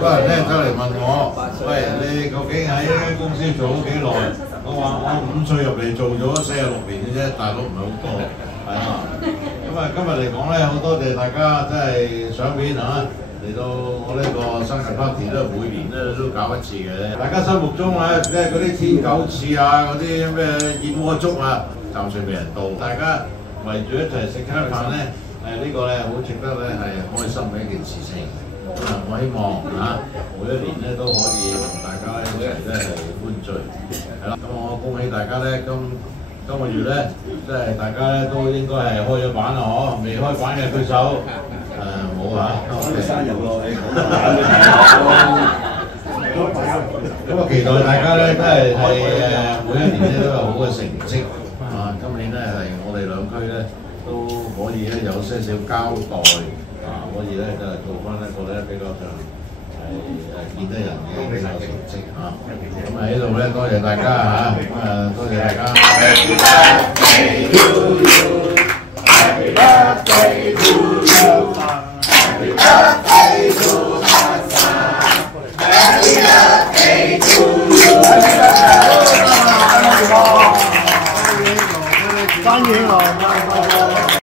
班人咧走嚟問我，喂，你究竟喺呢間公司做咗幾耐？我話我5歲入嚟做咗46年嘅啫，大佬唔係好多，係啊。咁啊，今日嚟講咧，好多謝大家真係賞面嚇嚟到我呢個生日 party 都每年咧都搞一次嘅。大家心目中啊，即係嗰啲天九翅啊，嗰啲咩燕窩粥啊，暫時未人到。大家圍住一齊食餐飯咧，呢個咧好值得咧係開心嘅一件事情。我希望每一年咧都可以同大家一齊咧係歡聚，係啦。咁我恭喜大家咧，今個月咧，即係大家咧都應該係開咗版啦，嗬？未開版嘅舉手，冇嚇。生日喎，你講咁啊，期待大家咧都係每一年咧都有好嘅成績啊！今年咧係我哋兩區咧都可以咧有些少交代。可以咧就係做翻一個咧比較上係見得人嘅比較成績嚇。咁喺度咧多謝大家嚇，多謝大家。Happy birthday to you, Happy birthday to you, Happy birthday to Happy birthday to you。生日快樂！